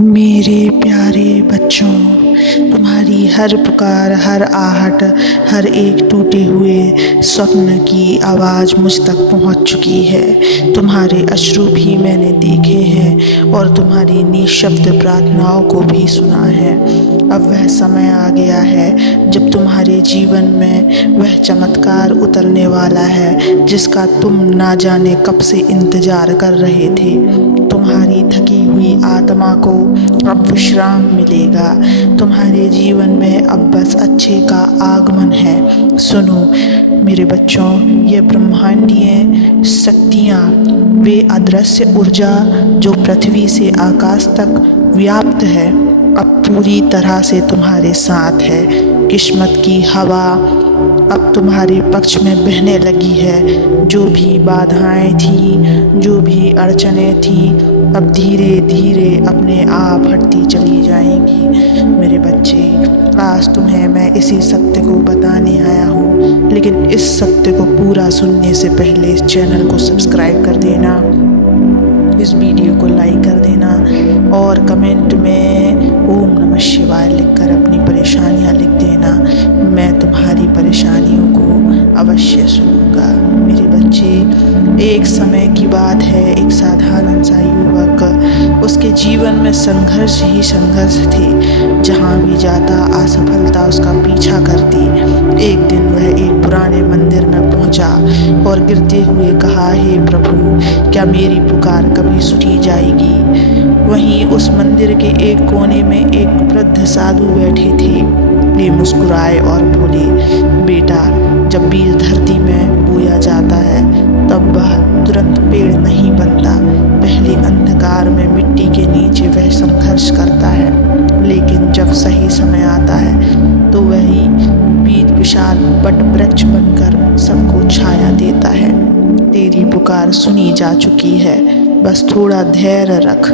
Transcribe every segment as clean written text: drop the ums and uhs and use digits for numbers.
मेरे प्यारे बच्चों, तुम्हारी हर पुकार, हर आहट, हर एक टूटे हुए स्वप्न की आवाज़ मुझ तक पहुंच चुकी है। तुम्हारे अश्रु भी मैंने देखे हैं और तुम्हारी निःशब्द प्रार्थनाओं को भी सुना है। अब वह समय आ गया है जब तुम्हारे जीवन में वह चमत्कार उतरने वाला है जिसका तुम ना जाने कब से इंतज़ार कर रहे थे। तुम्हारी थकी हुई आत्मा को अब विश्राम मिलेगा। तुम्हारे जीवन में अब बस अच्छे का आगमन है। सुनो मेरे बच्चों, ये ब्रह्मांडीय शक्तियाँ, वे अदृश्य ऊर्जा जो पृथ्वी से आकाश तक व्याप्त है, अब पूरी तरह से तुम्हारे साथ है। किस्मत की हवा अब तुम्हारे पक्ष में बहने लगी है। जो भी बाधाएं थी, जो भी अड़चनें थी, अब धीरे धीरे अपने आप हटती चली जाएंगी। मेरे बच्चे, आज तुम्हें मैं इसी सत्य को बताने आया हूँ, लेकिन इस सत्य को पूरा सुनने से पहले इस चैनल को सब्सक्राइब कर देना, इस वीडियो को लाइक कर देना और कमेंट में ओम नमः शिवाय लिखकर अपनी परेशानियाँ लिख देना। मैं तुम्हारी परेशानियों को अवश्य सुनूंगा। मेरे बच्चे, एक समय की बात है, एक साधारण सा युवक, उसके जीवन में संघर्ष ही संघर्ष थे। जहाँ भी जाता असफलता उसका पीछा करती। एक दिन वह एक पुराने मंदिर में पहुँचा और गिरते हुए कहा, हे प्रभु, क्या मेरी पुकार कभी सुनी जाएगी? वहीं उस मंदिर के एक कोने में एक वृद्ध साधु बैठे थे। वे मुस्कुराए और बोले, बेटा, जब बीज धरती में बोया जाता है तब वह तुरंत पेड़ नहीं बनता। पहले अंधकार में मिट्टी के नीचे वह संघर्ष करता है, लेकिन जब सही समय आता है तो वही बीज विशाल वट वृक्ष बनकर सबको छाया देता है। तेरी पुकार सुनी जा चुकी है, बस थोड़ा धैर्य रख।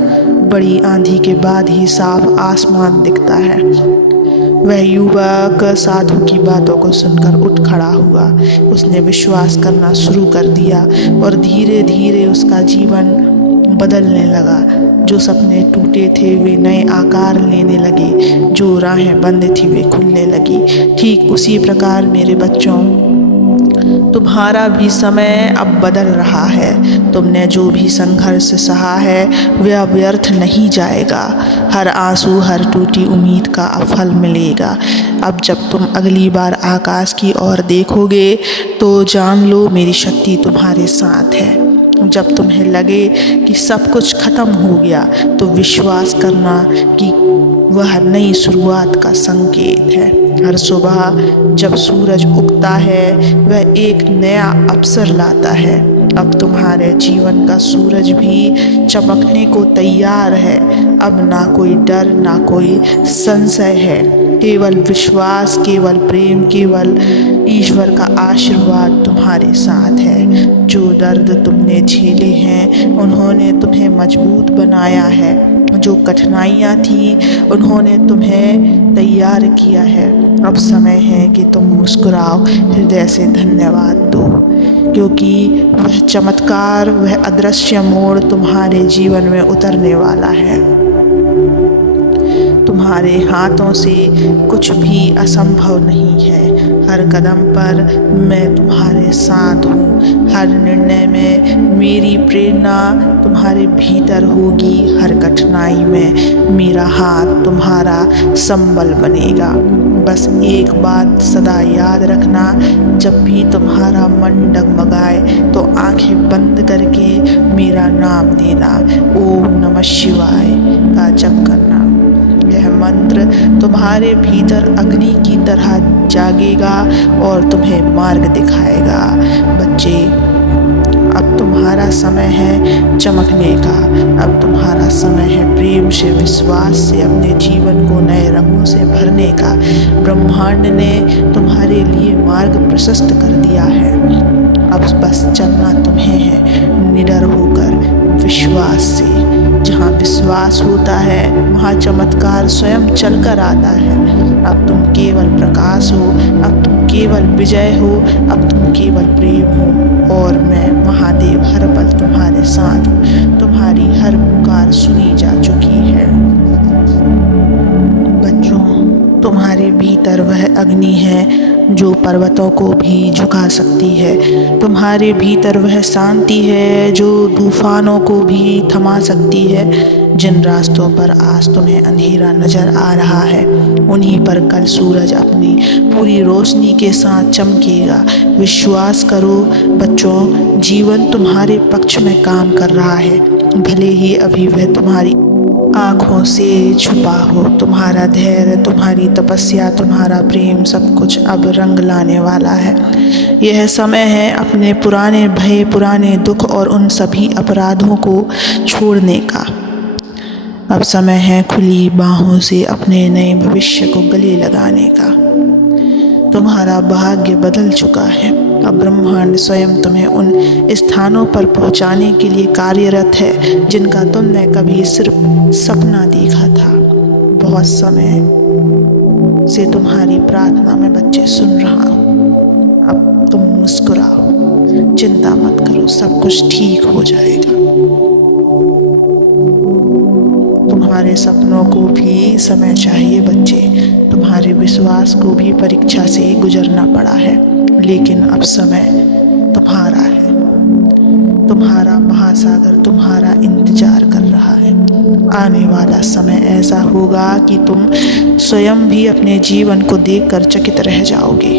बड़ी आंधी के बाद ही साफ आसमान दिखता है। वह युवक साधु की बातों को सुनकर उठ खड़ा हुआ। उसने विश्वास करना शुरू कर दिया और धीरे धीरे उसका जीवन बदलने लगा। जो सपने टूटे थे वे नए आकार लेने लगे, जो राहें बंद थी वे खुलने लगी। ठीक उसी प्रकार मेरे बच्चों, तुम्हारा भी समय अब बदल रहा है। तुमने जो भी संघर्ष सहा है वह व्यर्थ नहीं जाएगा। हर आंसू, हर टूटी उम्मीद का अब फल मिलेगा। अब जब तुम अगली बार आकाश की ओर देखोगे तो जान लो मेरी शक्ति तुम्हारे साथ है। जब तुम्हें लगे कि सब कुछ खत्म हो गया तो विश्वास करना कि वह नई शुरुआत का संकेत है। हर सुबह जब सूरज उगता है वह एक नया अवसर लाता है। अब तुम्हारे जीवन का सूरज भी चमकने को तैयार है। अब ना कोई डर, ना कोई संशय है, केवल विश्वास, केवल प्रेम, केवल ईश्वर का आशीर्वाद तुम्हारे साथ है। जो दर्द तुमने झेले हैं उन्होंने तुम्हें मजबूत बनाया है। जो कठिनाइयाँ थी उन्होंने तुम्हें तैयार किया है। अब समय है कि तुम मुस्कुराओ, हृदय से धन्यवाद दो, क्योंकि वह चमत्कार, वह अदृश्य मोड़ तुम्हारे जीवन में उतरने वाला है। तुम्हारे हाथों से कुछ भी असंभव नहीं है। हर कदम पर मैं तुम्हारे साथ हूँ। हर निर्णय में मेरी प्रेरणा तुम्हारे भीतर होगी। हर कठिनाई में मेरा हाथ तुम्हारा संबल बनेगा। बस एक बात सदा याद रखना, जब भी तुम्हारा मन डगमगाए तो आंखें बंद करके मेरा नाम देना, ओम नमः शिवाय का जप करना। यह मंत्र तुम्हारे भीतर अग्नि की तरह जागेगा और तुम्हें मार्ग दिखाएगा। बच्चे, अब तुम्हारा समय है चमकने का। अब तुम्हारा समय है प्रेम से, विश्वास से अपने जीवन को नए रंगों से भरने का। ब्रह्मांड ने तुम्हारे लिए मार्ग प्रशस्त कर दिया है। अब बस चलना तुम्हें है, निडर होकर, विश्वास से। जहाँ विश्वास होता है वहाँ चमत्कार स्वयं चलकर आता है। अब तुम केवल प्रकाश हो, अब तुम केवल विजय हो, अब तुम केवल प्रेम हो और मैं महादेव हर पल तुम्हारे साथ हूँ। तुम्हारी हर पुकार सुनी जा चुकी है। तुम्हारे भीतर वह अग्नि है जो पर्वतों को भी झुका सकती है। तुम्हारे भीतर वह शांति है जो तूफानों को भी थमा सकती है। जिन रास्तों पर आज तुम्हें अंधेरा नजर आ रहा है, उन्हीं पर कल सूरज अपनी पूरी रोशनी के साथ चमकेगा। विश्वास करो बच्चों, जीवन तुम्हारे पक्ष में काम कर रहा है, भले ही अभी वह तुम्हारी आँखों से छुपा हो। तुम्हारा धैर्य, तुम्हारी तपस्या, तुम्हारा प्रेम, सब कुछ अब रंग लाने वाला है। यह समय है अपने पुराने भय, पुराने दुख और उन सभी अपराधों को छोड़ने का। अब समय है खुली बाहों से अपने नए भविष्य को गले लगाने का। तुम्हारा भाग्य बदल चुका है। अब ब्रह्मांड स्वयं तुम्हें उन स्थानों पर पहुंचाने के लिए कार्यरत है जिनका तुमने कभी सिर्फ सपना देखा था। बहुत समय से तुम्हारी प्रार्थना में बच्चे सुन रहा हूँ। अब तुम मुस्कुराओ, चिंता मत करो, सब कुछ ठीक हो जाएगा। तुम्हारे सपनों को भी समय चाहिए बच्चे, तुम्हारे विश्वास को भी परीक्षा से गुजरना पड़ा है, लेकिन अब समय तुम्हारा है। तुम्हारा महासागर तुम्हारा इंतजार कर रहा है। आने वाला समय ऐसा होगा कि तुम स्वयं भी अपने जीवन को देखकर चकित रह जाओगे।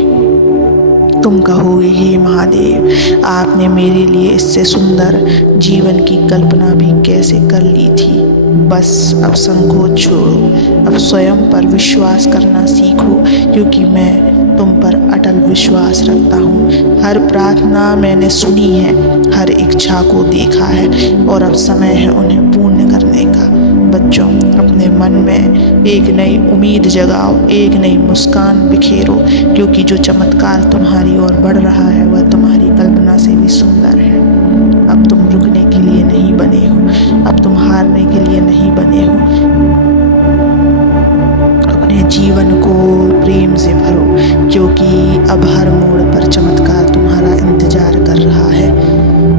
तुम कहोगे, हे महादेव, आपने मेरे लिए इससे सुंदर जीवन की कल्पना भी कैसे कर ली थी। बस अब संकोच छोड़ो, अब स्वयं पर विश्वास करना सीखो, क्योंकि मैं तुम पर अटल विश्वास रखता हूँ। हर प्रार्थना मैंने सुनी है, हर इच्छा को देखा है, और अब समय है उन्हें पूर्ण करने का। बच्चों, अपने मन में एक नई उम्मीद जगाओ, एक नई मुस्कान बिखेरो, क्योंकि जो चमत्कार तुम्हारी ओर बढ़ रहा है वह तुम्हारी कल्पना से भी सुंदर है। अब तुम रुकने के लिए नहीं बने हो, अब तुम हारने के लिए नहीं बने हो। अपने जीवन को प्रेम से भरो, क्योंकि अब हर मोड़ पर चमत्कार तुम्हारा इंतजार कर रहा है।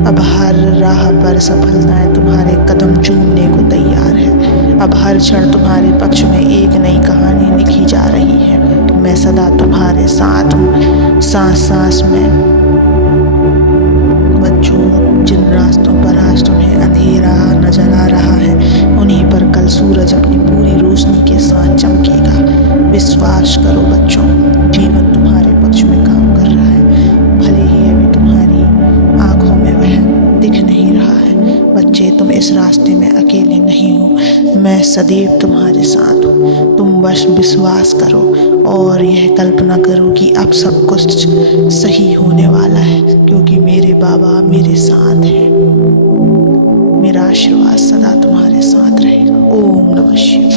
अब हर राह पर सफलताएं तुम्हारे कदम चूमने को तैयार है। अब हर क्षण तुम्हारे पक्ष में एक नई कहानी लिखी जा रही है। मैं सदा तुम्हारे साथ हूँ, सांस सांस में। बच्चों, जिन रास्तों पर आज तुम्हें अंधेरा नजर आ रहा है, उन्हीं पर कल सूरज अपनी पूरी रोशनी के साथ चमकेगा। विश्वास करो बच्चों, जीवन तुम्हारे पक्ष में काम कर रहा है, भले ही अभी तुम्हारी आंखों में वह दिख नहीं रहा है। बच्चे, तुम इस रास्ते में अकेले नहीं हो, मैं सदैव तुम्हारे साथ हूँ। तुम बस विश्वास करो और यह कल्पना करो कि अब सब कुछ सही होने वाला है, क्योंकि मेरे बाबा मेरे साथ हैं। मेरा आशीर्वाद सदा तुम्हारे साथ रहेगा। ओम नमः शिवाय।